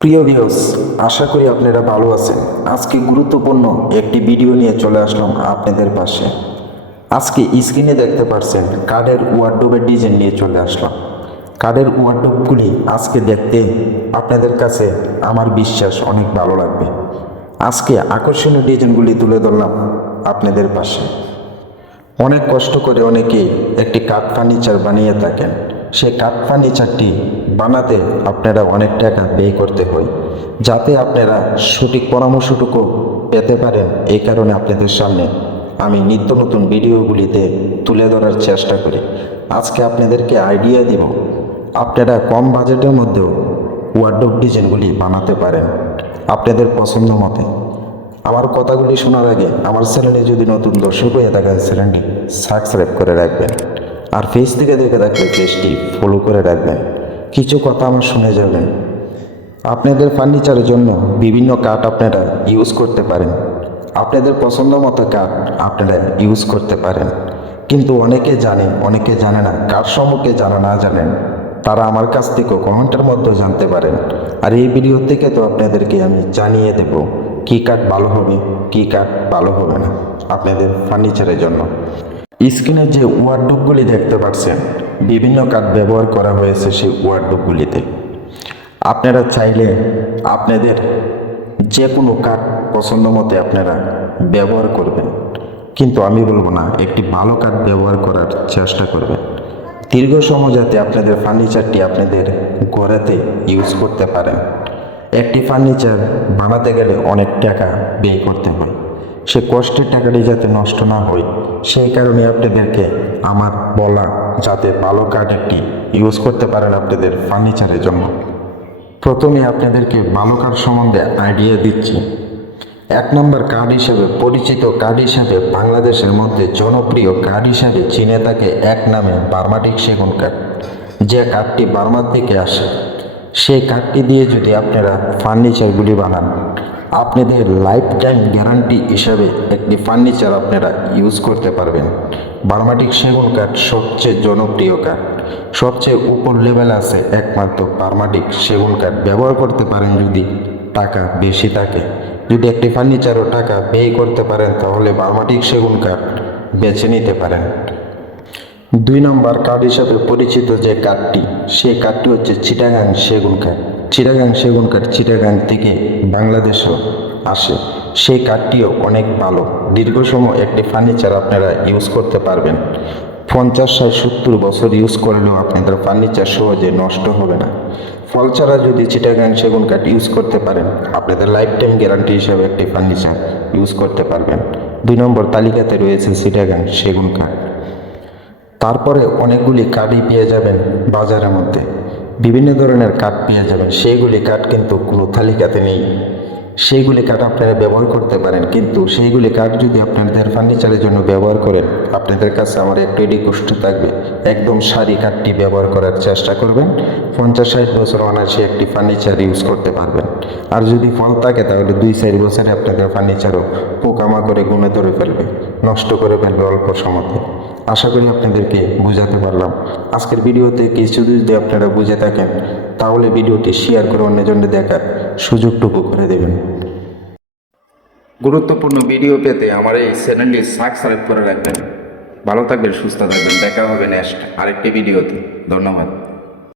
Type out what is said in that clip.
প্রিয় ভিউস আশা করি আপনারা ভালো আছেন। আজকে গুরুত্বপূর্ণ একটি ভিডিও নিয়ে চলে আসলাম আপনাদের পাশে। আজকে স্ক্রিনে দেখতে পাচ্ছেন কার্ডের ওয়ার্ডরোবের ডিজাইন নিয়ে চলে আসলাম। কার্ডের ওয়ার্ডরোবগুলি আজকে দেখতে আপনাদের কাছে আমার বিশ্বাস অনেক ভালো লাগবে। আজকে আকর্ষণীয় ডিজাইনগুলি তুলে ধরলাম আপনাদের পাশে। অনেক কষ্ট করে অনেকেই একটি কাঠ ফার্নিচার বানিয়ে থাকেন। সেই কাঠ ফার্নিচারটি বানাতে আপনারা অনেক টাকা ব্যয় করতে হয়, যাতে আপনারা সঠিক পরামর্শটুকু পেতে পারেন এই কারণে আপনাদের সামনে আমি নিত্য নতুন ভিডিওগুলিতে তুলে ধরার চেষ্টা করি। আজকে আপনাদেরকে আইডিয়া দিব, আপনারা কম বাজেটের মধ্যেও ওয়ার্ডরোব ডিজাইনগুলি বানাতে পারেন আপনাদের পছন্দ মতে। আমার কথাগুলি শোনার আগে আমার চ্যানেলে যদি নতুন দর্শক হয়ে থাকেন, চ্যানেলটি সাবস্ক্রাইব করে রাখবেন। আর ফেস থেকে দেখে থাকলে পেজটি ফলো করে রাখবেন। কিছু কথা আমার শুনে যাবেন। আপনাদের ফার্নিচারের জন্য বিভিন্ন কাঠ আপনারা ইউজ করতে পারেন। আপনাদের পছন্দ মতো কাঠ আপনারা ইউজ করতে পারেন। কিন্তু অনেকে জানে অনেকে জানে না কাঠ সম্পর্কে যারা না জানেন। তারা আমার কাছ থেকে কমেন্টের মধ্যে জানতে পারেন। আর এই ভিডিও থেকে তো আপনাদেরকে আমি জানিয়ে দেব কী কাঠ ভালো হবে, কী কাঠ ভালো হবে না আপনাদের ফার্নিচারের জন্য। স্ক্রিনে যে ওয়ার্ডরোবগুলি দেখতে পাচ্ছেন, বিভিন্ন কাঠ ব্যবহার করা হয়েছে সেই ওয়ার্ডরোবগুলিতে আপনারা চাইলে আপনাদের যে কোনো কাঠ পছন্দ মতে আপনারা ব্যবহার করবেন। কিন্তু আমি বলব না, একটি ভালো কাঠ ব্যবহার করার চেষ্টা করবেন। দীর্ঘ সময় যাতে আপনাদের ফার্নিচারটি আপনাদের ঘরেতে ইউজ করতে পারেন। একটি ফার্নিচার বানাতে গেলে অনেক টাকা ব্যয় করতে হয়। সে কষ্টের টাকাটি যাতে নষ্ট না হয়, সেই কারণে আপনাদেরকে আমার বলা যাতে ভালো কাঠ একটি ইউজ করতে পারেন আপনাদের ফার্নিচারের জন্য। প্রথমে আপনাদেরকে ভালো কার্ড সম্বন্ধে আইডিয়া দিচ্ছি। এক নম্বর কার্ড হিসেবে, পরিচিত কার্ড হিসাবে, বাংলাদেশের মধ্যে জনপ্রিয় কার্ড হিসাবে চিনে থাকে এক নামে বার্মাটিক সেগুন কাঠ যে কাঠটি বার্মার থেকে আসে, সেই কাঠটি দিয়ে যদি আপনারা ফার্নিচারগুলি বানান আপনাদের লাইফ টাইম গ্যারান্টি হিসাবে একটি ফার্নিচার আপনারা ইউজ করতে পারবেন। বার্মাটিক সেগুন কাঠ সবচেয়ে জনপ্রিয় কাঠ। সবচেয়ে উপর লেভেল আছে একমাত্র বার্মাটিক সেগুন কাঠ। ব্যবহার করতে পারেন যদি টাকা বেশি থাকে। যদি একটি ফার্নিচারও টাকা ব্যয় করতে পারেন, তাহলে বার্মাটিক সেগুন কাঠ বেছে নিতে পারেন। দুই নম্বর কাঠ হিসাবে পরিচিত যে কাঠটি সেই কাঠটি হচ্ছে চিটাগাং সেগুন কাঠ। চিটাগাং সেগুন কাঠ চিটাগাং থেকে বাংলাদেশও আসে। সেই কাঠটিও অনেক ভালো। দীর্ঘ সময় একটি ফার্নিচার আপনারা ইউজ করতে পারবেন। পঞ্চাশ ষাট সত্তর বছর ইউজ করলেও আপনাদের ফার্নিচার সহজে নষ্ট হবে না। ফল ছাড়া যদি চিটাগাং সেগুন কাঠ ইউজ করতে পারেন, আপনাদের লাইফ টাইম গ্যারান্টি হিসাবে একটি ফার্নিচার ইউজ করতে পারবেন। দুই নম্বর তালিকাতে রয়েছে চিটাগাং সেগুন কাঠ তারপরে অনেকগুলি কাঠই পেয়ে যাবেন বাজারের মধ্যে। বিভিন্ন ধরনের কাঠ পেয়ে যাবেন। সেইগুলি কাঠ কিন্তু কোনো তালিকাতে নেই। সেইগুলি কাঠ আপনারা ব্যবহার করতে পারেন। কিন্তু সেইগুলি কাঠ যদি আপনাদের ফার্নিচারের জন্য ব্যবহার করেন, আপনাদের কাছে আমার একটু রিকোয়েস্ট থাকবে। একদম সারি কাঠটি ব্যবহার করার চেষ্টা করবেন। পঞ্চাশ ষাট বছর অনায়াসে একটি ফার্নিচার ইউজ করতে পারবেন। আর যদি ফল থাকে, তাহলে দুই চার বছরে আপনাদের ফার্নিচারও পোকামা করে গুনে ধরে ফেলবে। নষ্ট করে ফেলবে অল্প সময়তে। আশা করি আপনাদেরকে বোঝাতে পারলাম। আজকের ভিডিওতে কিছু যদি আপনারা বুঝে থাকেন, তাহলে ভিডিওটি শেয়ার করে অন্যজনকে দেখার সুযোগটুকু করে দেবেন। গুরুত্বপূর্ণ ভিডিও পেতে আমার এই চ্যানেলটি সাবস্ক্রাইব করে রাখবেন। ভালো থাকবেন, সুস্থ থাকবেন। দেখা হবে নেক্সট আরেকটি ভিডিওতে। ধন্যবাদ।